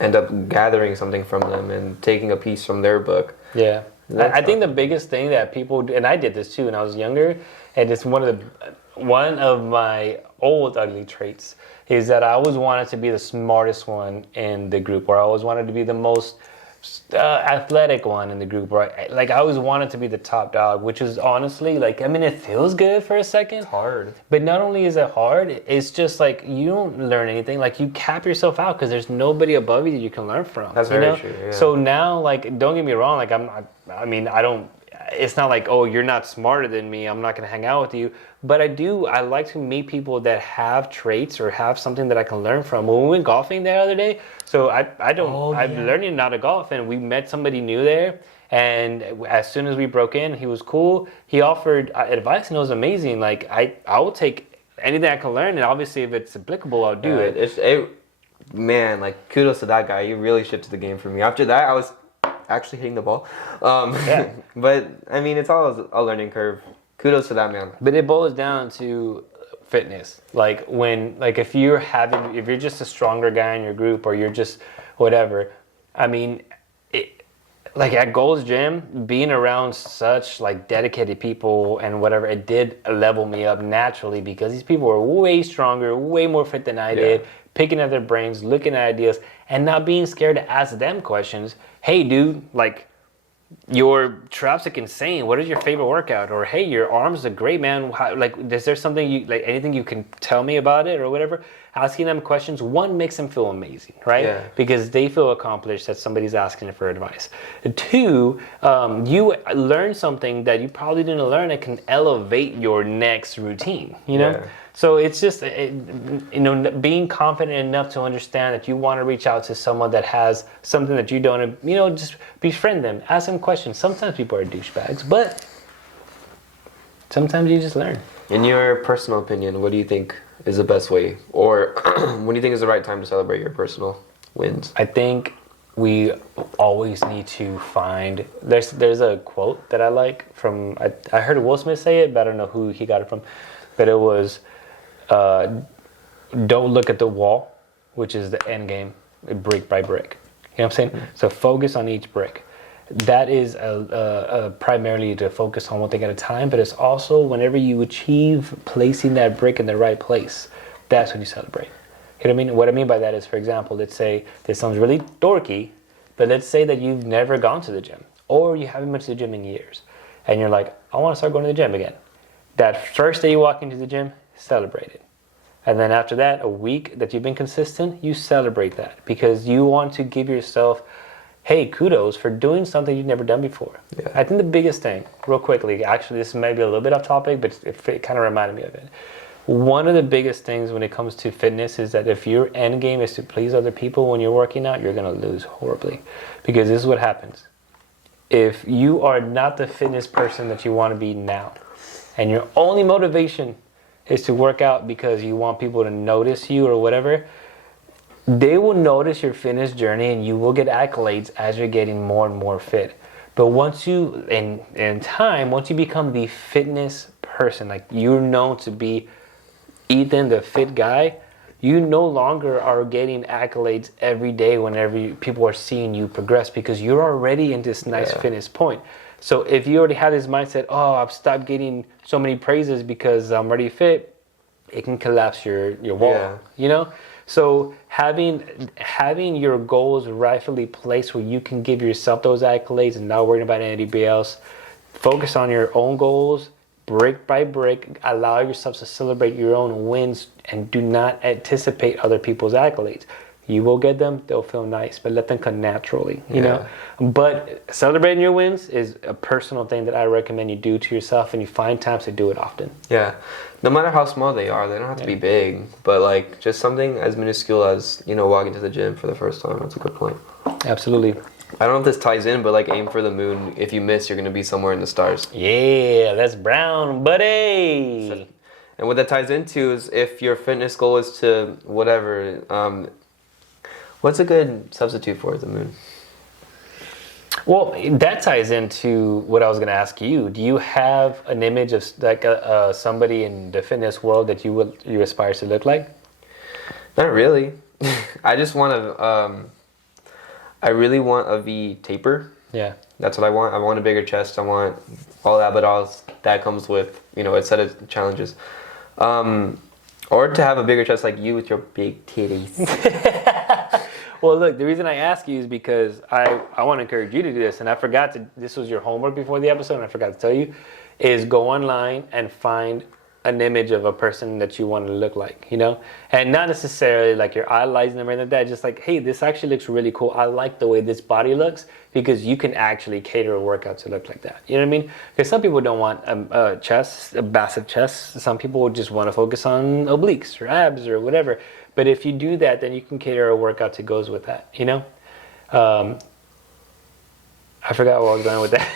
end up gathering something from them and taking a piece from their book. Yeah. I think the biggest thing that people do, and I did this too when I was younger, and it's one of my old ugly traits, is that I always wanted to be the smartest one in the group, or I always wanted to be the most athletic one in the group, right? Like I always wanted to be the top dog, which is honestly like, I mean, it feels good for a second. It's hard. But not only is it hard, it's just like you don't learn anything. Like you cap yourself out because there's nobody above you that you can learn from. That's very true. Yeah. So now, like, don't get me wrong. Like I mean, I don't. It's not like, oh, you're not smarter than me, I'm not going to hang out with you. But I like to meet people that have traits or have something that I can learn from. When we went golfing the other day, so I'm learning how to golf, and we met somebody new there. And as soon as we broke in, he was cool. He offered advice, and it was amazing. Like, I will take anything I can learn, and obviously if it's applicable, I'll do it. Man, like, kudos to that guy. He really shifted the game for me. After that, I was actually hitting the ball. But I mean, it's all a learning curve. Kudos to that man. But it boils down to fitness. Like if you're just a stronger guy in your group, or you're just whatever. I mean, like at Gold's Gym, being around such like dedicated people and whatever, it did level me up naturally, because these people were way stronger, way more fit than I did. Picking at their brains, looking at ideas, and not being scared to ask them questions. Hey, dude, like, your traps are insane. What is your favorite workout? Or, hey, your arms are great, man. Like, is there something anything you can tell me about it or whatever? Asking them questions, one, makes them feel amazing, right? Yeah. Because they feel accomplished that somebody's asking for advice. Two, you learn something that you probably didn't learn that can elevate your next routine, you know? Yeah. So it's just, being confident enough to understand that you want to reach out to someone that has something that you don't, just befriend them, ask them questions. Sometimes people are douchebags, but sometimes you just learn. In your personal opinion, what do you think is the best way? Or when do you think is the right time to celebrate your personal wins? I think we always need to find, there's a quote that I like from, I heard Will Smith say it, but I don't know who he got it from, but it was, don't look at the wall, which is the end game, brick by brick. You know what I'm saying? So focus on each brick. That is primarily to focus on one thing at a time, but it's also whenever you achieve placing that brick in the right place, that's when you celebrate. You know what I mean? What I mean by that is, for example, let's say this sounds really dorky, but let's say that you've never gone to the gym, or you haven't been to the gym in years, and you're like, I want to start going to the gym again. That first day you walk into the gym, celebrate it. And then after that, a week that you've been consistent, you celebrate that, because you want to give yourself, hey, kudos for doing something you've never done before. Yeah. I think the biggest thing, real quickly, actually this may be a little bit off topic, but it kind of reminded me of it. One of the biggest things when it comes to fitness is that if your end game is to please other people when you're working out, you're going to lose horribly. Because this is what happens. If you are not the fitness person that you want to be now, and your only motivation is to work out because you want people to notice you or whatever, they will notice your fitness journey and you will get accolades as you're getting more and more fit. But once you, in time, once you become the fitness person, like you're known to be Ethan, the fit guy, you no longer are getting accolades every day whenever people are seeing you progress, because you're already in this nice fitness point. So if you already have this mindset, oh, I've stopped getting so many praises because I'm already fit, it can collapse your wall, you know? So having your goals rightfully placed where you can give yourself those accolades and not worrying about anybody else, focus on your own goals, brick by brick, allow yourself to celebrate your own wins and do not anticipate other people's accolades. You will get them, they'll feel nice, but let them come naturally, you know? But celebrating your wins is a personal thing that I recommend you do to yourself, and you find times to do it often. Yeah. No matter how small they are, they don't have to be big, but like just something as minuscule as, walking to the gym for the first time. That's a good point. Absolutely. I don't know if this ties in, but like aim for the moon. If you miss, you're going to be somewhere in the stars. Yeah, that's brown, buddy. And what that ties into is if your fitness goal is to whatever, what's a good substitute for the moon? Well, that ties into what I was going to ask you. Do you have an image of like somebody in the fitness world that you aspire to look like? Not really. I just want to. I really want a V taper. Yeah. That's what I want. I want a bigger chest. I want all that, but all that comes with a set of challenges. Or to have a bigger chest like you with your big titties. Well, look, the reason I ask you is because I want to encourage you to do this, and I forgot to. This was your homework before the episode, and I forgot to tell you, is go online and find an image of a person that you want to look like, you know, and not necessarily like your idolizing them or anything like that. Just like, hey, this actually looks really cool. I like the way this body looks, because you can actually cater a workout to look like that. You know what I mean? Because some people don't want a chest, a massive chest. Some people just want to focus on obliques or abs or whatever. But if you do that, then you can cater a workout that goes with that. You know? I forgot where I was going with that.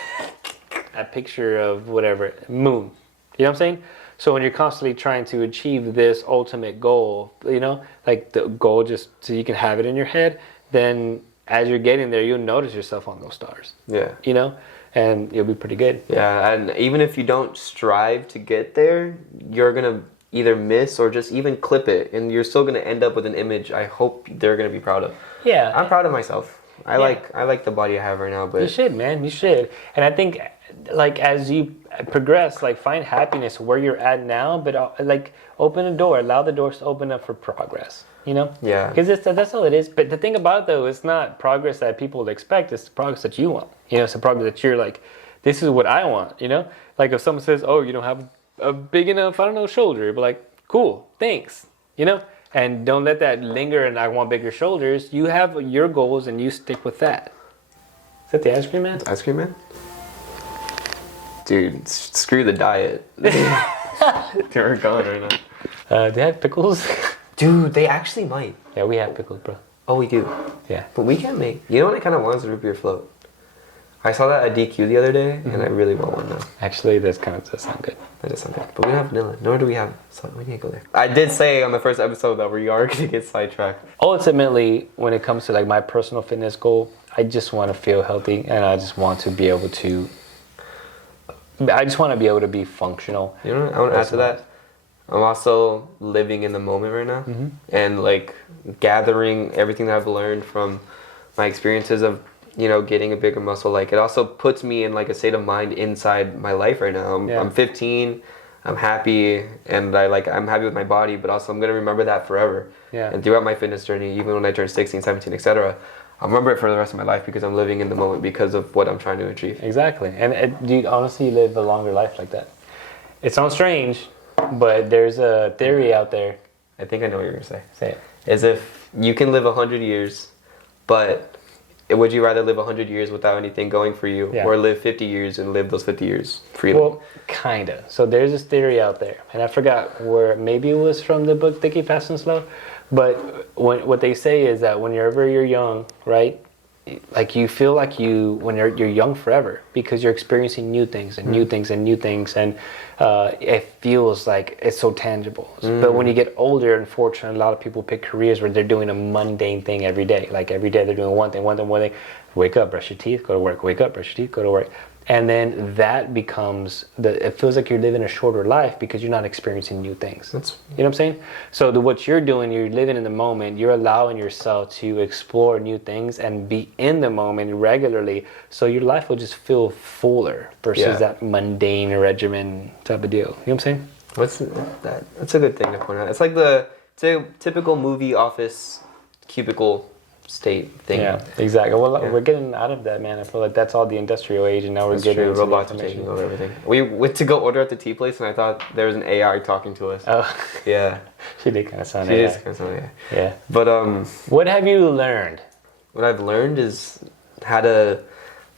A picture of whatever moon. You know what I'm saying? So when you're constantly trying to achieve this ultimate goal, you know, like the goal just so you can have it in your head, then as you're getting there, you'll notice yourself on those stars. Yeah. You know, and you'll be pretty good. Yeah, and even if you don't strive to get there, you're gonna either miss or just even clip it, and you're still gonna end up with an image I hope they're gonna be proud of. Yeah. I'm proud of myself. I like the body I have right now, but you should, man. You should. And I think, like, as you progress, like, find happiness where you're at now, but like, open a door, allow the doors to open up for progress. You know? Yeah. Because that's all it is. But the thing about it, though, it's not progress that people expect. It's the progress that you want. You know, it's the progress that you're like, this is what I want. You know? Like, if someone says, oh, you don't have a big enough, I don't know, shoulder, you'll be like, cool, thanks. You know? And don't let that linger and I want bigger shoulders. You have your goals and you stick with that. Is that the ice cream man? Ice cream man? Dude, screw the diet. They're gone right now. They have pickles? Dude, they actually might. Yeah, we have pickles, bro. Oh, we do. Yeah. But we can't make. You know what I kind of want is a root beer float. I saw that at DQ the other day, and I really want one now. Actually, that does sound good. That does sound good. But we don't have vanilla. Nor do we have. So we need to go there. I did say on the first episode that we are going to get sidetracked. Ultimately, when it comes to like my personal fitness goal, I just want to feel healthy, and I just want to be able to. I just want to be able to be functional. You know what? I want to add to that. I'm also living in the moment right now, and like gathering everything that I've learned from my experiences of, you know, getting a bigger muscle. Like, it also puts me in like a state of mind inside my life right now. I'm 15, I'm happy, and I'm happy with my body, but also I'm gonna remember that forever. Yeah. And throughout my fitness journey, even when I turn 16, 17, etc., I'll remember it for the rest of my life because I'm living in the moment because of what I'm trying to achieve. Exactly, and dude, honestly, you live a longer life like that. It sounds strange, but there's a theory out there. I think I know what you're gonna say. Say it. Is if you can live 100 years, but would you rather live 100 years without anything going for you, or live 50 years and live those 50 years freely? Well, kinda. So there's this theory out there, and I forgot where. Maybe it was from the book Thick, Fast and Slow. But what they say is that whenever you're young, right? Like you feel like when you're young forever because you're experiencing new things and new things and new things, and it feels like it's so tangible. But when you get older, unfortunately, a lot of people pick careers where they're doing a mundane thing every day. Like every day they're doing one thing. Wake up, brush your teeth, go to work. Wake up, brush your teeth, go to work. And then that becomes it feels like you're living a shorter life because you're not experiencing new things. You know what I'm saying? So what you're doing, you're living in the moment. You're allowing yourself to explore new things and be in the moment regularly. So your life will just feel fuller versus that mundane regimen type of deal. You know what I'm saying? What's that? That's a good thing to point out. It's like the typical movie office cubicle state thing. Yeah, exactly. Well, we're getting out of that, man. I feel like that's all the industrial age, and now we're getting into robots are taking over everything. We went to go order at the tea place, and I thought there was an AI talking to us. Oh, yeah. She did kind of sound. She is kind of sound AI. Yeah. But what have you learned? What I've learned is how to.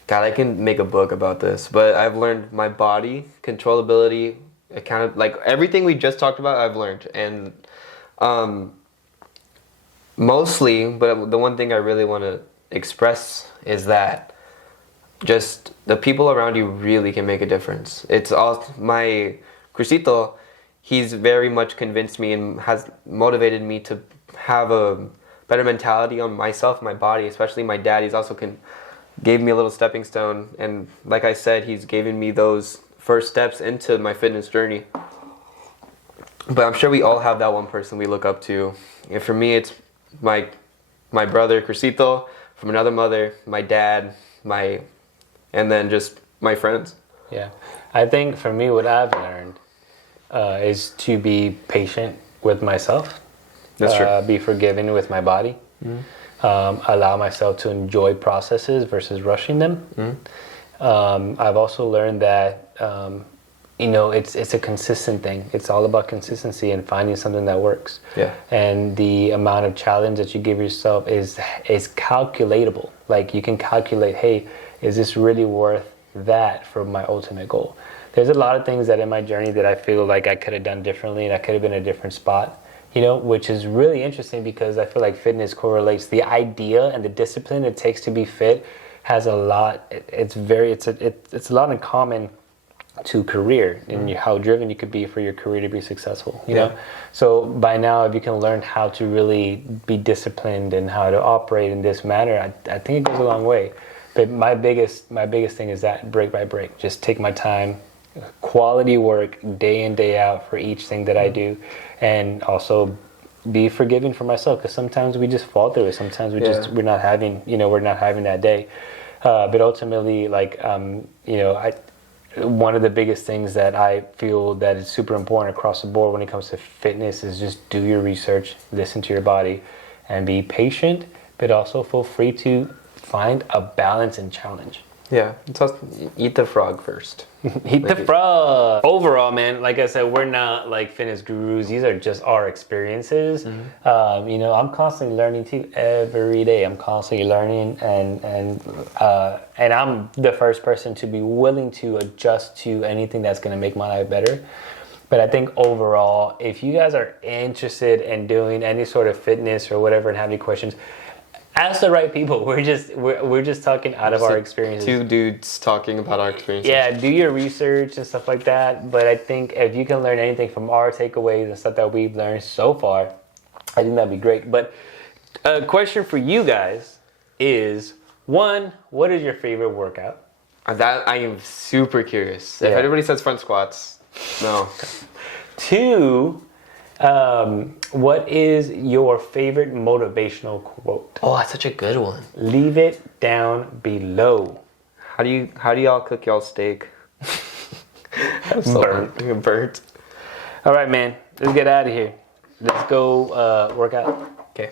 God, I can make a book about this, but I've learned my body controllability, like everything we just talked about. I've learned, and mostly, but the one thing I really want to express is that just the people around you really can make a difference. It's all my Crucito, he's very much convinced me and has motivated me to have a better mentality on myself, my body, especially my dad. He's also gave me a little stepping stone, and like I said, he's given me those first steps into my fitness journey. But I'm sure we all have that one person we look up to, and for me it's my brother Crucito, from another mother, my dad, and then just my friends. Yeah, I think for me, what I've learned is to be patient with myself. That's true. Be forgiving with my body. allow myself to enjoy processes versus rushing them. I've also learned that it's a consistent thing. It's all about consistency and finding something that works. Yeah. And the amount of challenge that you give yourself is calculatable. Like you can calculate, hey, is this really worth that for my ultimate goal? There's a lot of things that in my journey that I feel like I could have done differently and I could have been in a different spot, which is really interesting because I feel like fitness correlates. The idea and the discipline it takes to be fit has a lot. It's a lot in common to career and how driven you could be for your career to be successful. You know, so by now if you can learn how to really be disciplined and how to operate in this manner, I think it goes a long way. But my biggest thing is that break by break, just take my time, quality work day in day out for each thing that I do, and also be forgiving for myself because sometimes we just fall through it. Sometimes we're not having that day. But ultimately, one of the biggest things that I feel that is super important across the board when it comes to fitness is just do your research, listen to your body, and be patient, but also feel free to find a balance and challenge. Yeah, eat the frog first. Eat the frog. Overall, man, like I said, we're not like fitness gurus. These are just our experiences. I'm constantly learning too. Every day, I'm constantly learning, and I'm the first person to be willing to adjust to anything that's going to make my life better. But I think overall, if you guys are interested in doing any sort of fitness or whatever, and have any questions, ask the right people. We're just talking out of our experiences. Two dudes talking about our experiences. Yeah, do your research and stuff like that. But I think if you can learn anything from our takeaways and stuff that we've learned so far, I think that'd be great. But a question for you guys is, one, what is your favorite workout? That I am super curious. Yeah. If anybody says front squats, no. Two, what is your favorite motivational quote? Oh, that's such a good one. Leave it down below. How do y'all cook y'all steak? I'm so burnt. All right, man. Let's get out of here. Let's go work out. Okay.